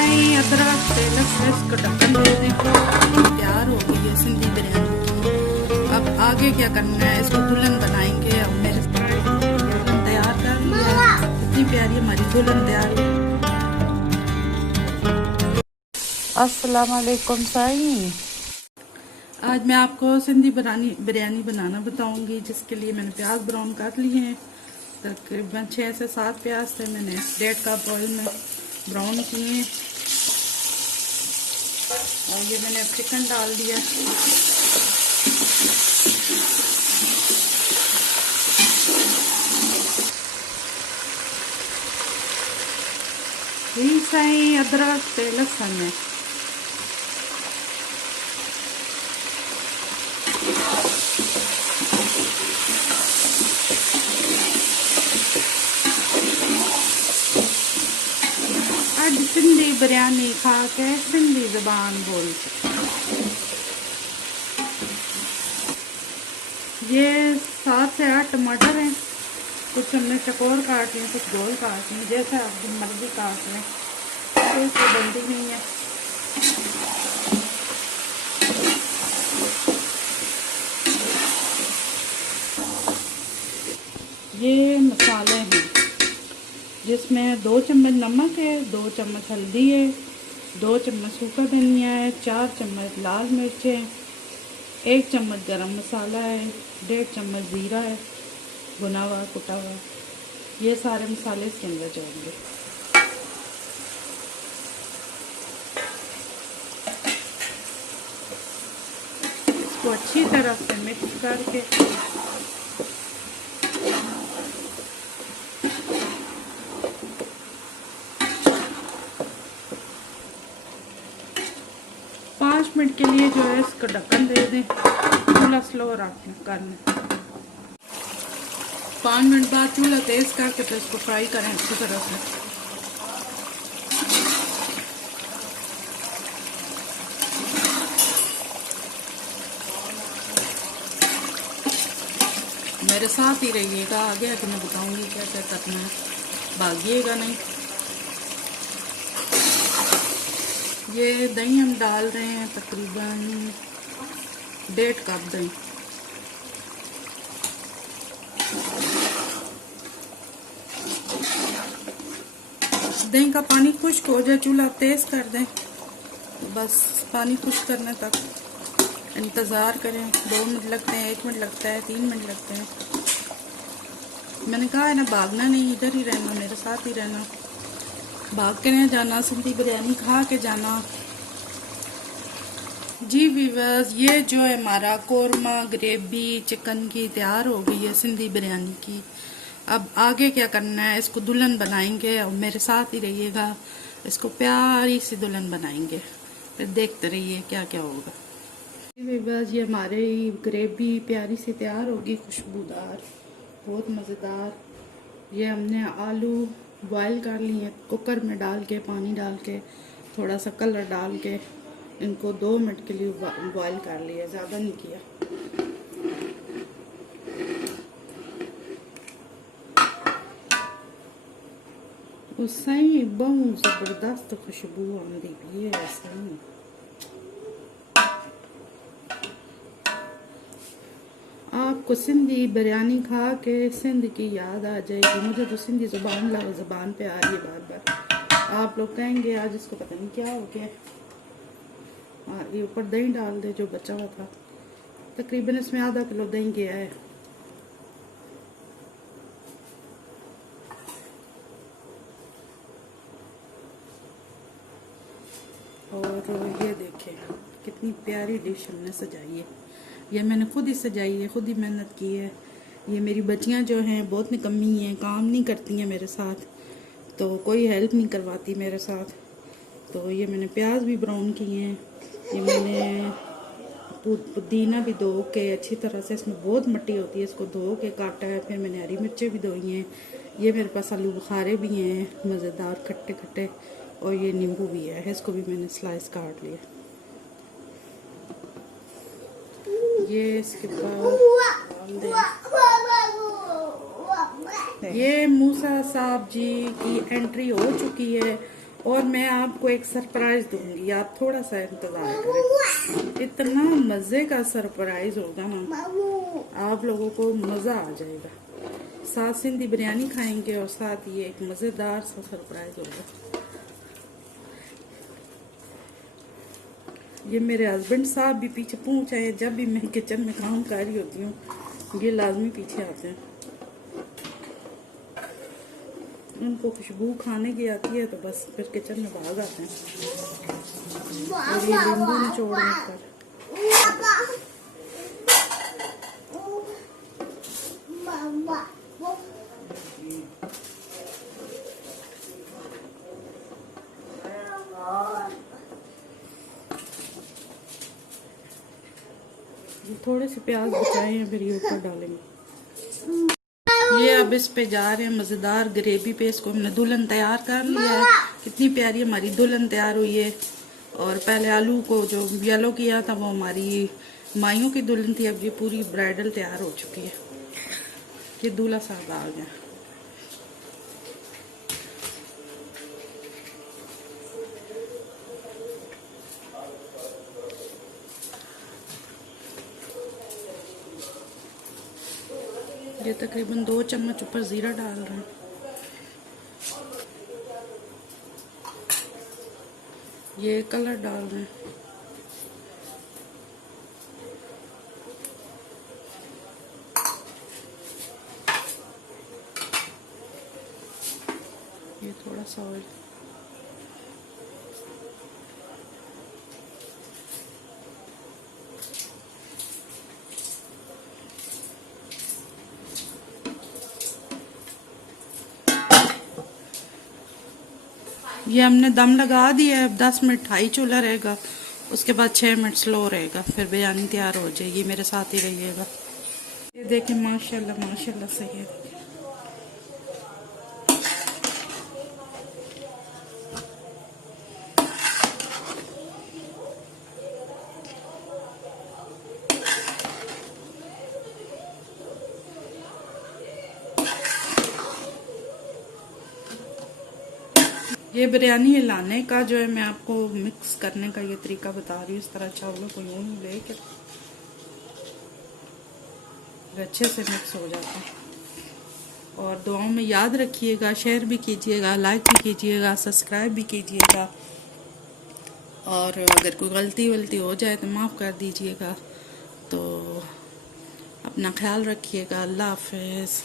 सही अदरक तेल इसको ढक्कन दे दें। तैयार हो गई है सिंधी बिरयानी। अब आगे क्या करना है, इसको दुल्हन बनाएंगे। और मेरे दुल्हन तैयार कर लिया, इतनी प्यारी हमारी दुल्हन तैयार है। अस्सलाम वालेकुम साईं। आज मैं आपको सिंधी बिरयानी बनाना बताऊंगी, जिसके लिए मैंने प्याज ब्राउन कर लिए हैं। तकरीबन 6 से 7 प्याज थे, मैंने 1.5 कप ऑयल में ब्राउन किए हैं। और ये मैंने अब चिकन डाल दिया। यही सही अदरक तेल लहसुन है। आज सिंधी बिरयानी खा के सिंधी ज़बान बोल सकते। ये 7 से 8 टमाटर हैं, कुछ हमने चकोर काट लिए, कुछ गोल काट लिए, जैसे आपकी मर्जी काट लें, कोई पाबंदी नहीं है। ये मसाले हैं, जिसमें 2 चम्मच नमक है, 2 चम्मच हल्दी है, 2 चम्मच सूखा धनिया है, 4 चम्मच लाल मिर्च है, 1 चम्मच गरम मसाला है, 1.5 चम्मच ज़ीरा है, भुना हुआ कुटा हुआ। ये सारे मसाले इसके अंदर जाएंगे। इसको अच्छी तरह से मिक्स करके मिनट के लिए जो है इसको ढक्कन दे दें, चूल्हा स्लो करना। 5 मिनट बाद चूल्हा तेज करके फिर इसको फ्राई करें अच्छी तरह से। मेरे साथ ही रहिएगा, आगे आके मैं बताऊंगी क्या क्या करना है, भागिएगा नहीं। ये दही हम डाल रहे हैं, तकरीबन 1.5 कप दही। दही का पानी खुश्क हो जाए, चूल्हा तेज कर दें, बस पानी खुश्क करने तक इंतज़ार करें। 2 मिनट लगते हैं, 1 मिनट लगता है, 3 मिनट लगते हैं। मैंने कहा है ना, भागना नहीं, इधर ही रहना, मेरे साथ ही रहना, भाग के नहीं जाना, सिंधी बिरयानी खा के जाना। जी व्यूअर्स, ये जो है हमारा कोरमा ग्रेवी चिकन की तैयार हो गई है सिंधी बिरयानी की। अब आगे क्या करना है, इसको दुल्हन बनाएंगे और मेरे साथ ही रहिएगा। इसको प्यारी सी दुल्हन बनाएंगे, फिर देखते रहिए क्या क्या होगा। जी व्यूअर्स, ये हमारी ग्रेवी प्यारी सी तैयार होगी, खुशबूदार, बहुत मज़ेदार। ये हमने आलू बॉयल कर लिए हैं, कुकर में डाल के, पानी डाल के, थोड़ा सा कलर डाल के, इनको 2 मिनट के लिए बॉयल कर लिया, ज़्यादा नहीं किया। उससे ही बहुत ज़बरदस्त खुशबू आती है। ऐसा ही आपको सिंधी बिरयानी खा के सिंध की याद आ जाएगी। मुझे तो सिंधी ज़बान पे आ रही है बार बार। आप लोग कहेंगे आज इसको पता नहीं क्या हो गया। ये ऊपर दही डाल दे जो बचा हुआ था, तकरीबन इसमें आधा किलो दही गया है। और ये देखें कितनी प्यारी डिश हमने सजाई है। ये मैंने खुद ही सजाई है, खुद ही मेहनत की है। ये मेरी बच्चियां जो हैं बहुत निकम्मी हैं, काम नहीं करती हैं मेरे साथ, तो कोई हेल्प नहीं करवाती मेरे साथ। तो ये मैंने प्याज भी ब्राउन किए हैं। ये मैंने पुदीना भी धो के अच्छी तरह से, इसमें बहुत मिट्टी होती है, इसको धो के काटा है। फिर मैंने हरी मिर्चें भी धोई हैं। ये मेरे पास आलू बुखारे भी हैं, मज़ेदार खट्टे खट्टे, और ये नींबू भी है, इसको भी मैंने स्लाइस काट लिया। ये इसके बाद ये मूसा साहब जी की एंट्री हो चुकी है और मैं आपको एक सरप्राइज दूंगी, आप थोड़ा सा इंतजार करें। इतना मजे का सरप्राइज होगा ना, आप लोगों को मजा आ जाएगा। साथ सिंधी बिरयानी खाएंगे और साथ ये एक मजेदार सा सरप्राइज होगा। ये मेरे हस्बैंड साहब भी पीछे पूछ आए, जब भी मैं किचन में काम कर रही होती हूँ ये लाजमी पीछे आते हैं। उनको खुशबू खाने की आती है तो बस फिर किचन में भाग आते हैं। और ये नींबू निचोड़ने पर थोड़े से प्याज बचाए हैं, फिर ये ऊपर डालेंगे। ये अब इस पे जा रहे हैं मजेदार ग्रेवी पे। इसको हमने दुल्हन तैयार कर लिया है। कितनी प्यारी हमारी दुल्हन तैयार हुई है। और पहले आलू को जो येलो किया था वो हमारी माइयों की दुल्हन थी, अब ये पूरी ब्राइडल तैयार हो चुकी है। ये दूल्हा साहब आ गया। ये तकरीबन 2 चम्मच ऊपर जीरा डाल रहे हैं। ये कलर डाल रहे हैं। ये थोड़ा सा ऑयल। ये हमने दम लगा दिया है। अब 10 मिनट हाई चूल्हा रहेगा, उसके बाद 6 मिनट स्लो रहेगा, फिर बिरयानी तैयार हो जाएगी। मेरे साथ ही रहिएगा। ये देखें माशाल्लाह माशाल्लाह से है। ये बिरयानी हिलाने का जो है, मैं आपको मिक्स करने का ये तरीका बता रही हूँ। इस तरह चावलों को यूं ही लेकर अच्छे से मिक्स हो जाता है। और दुआओं में याद रखिएगा, शेयर भी कीजिएगा, लाइक भी कीजिएगा, सब्सक्राइब भी कीजिएगा। और अगर कोई गलती वलती हो जाए तो माफ़ कर दीजिएगा। तो अपना ख्याल रखिएगा। अल्लाह हाफिज़।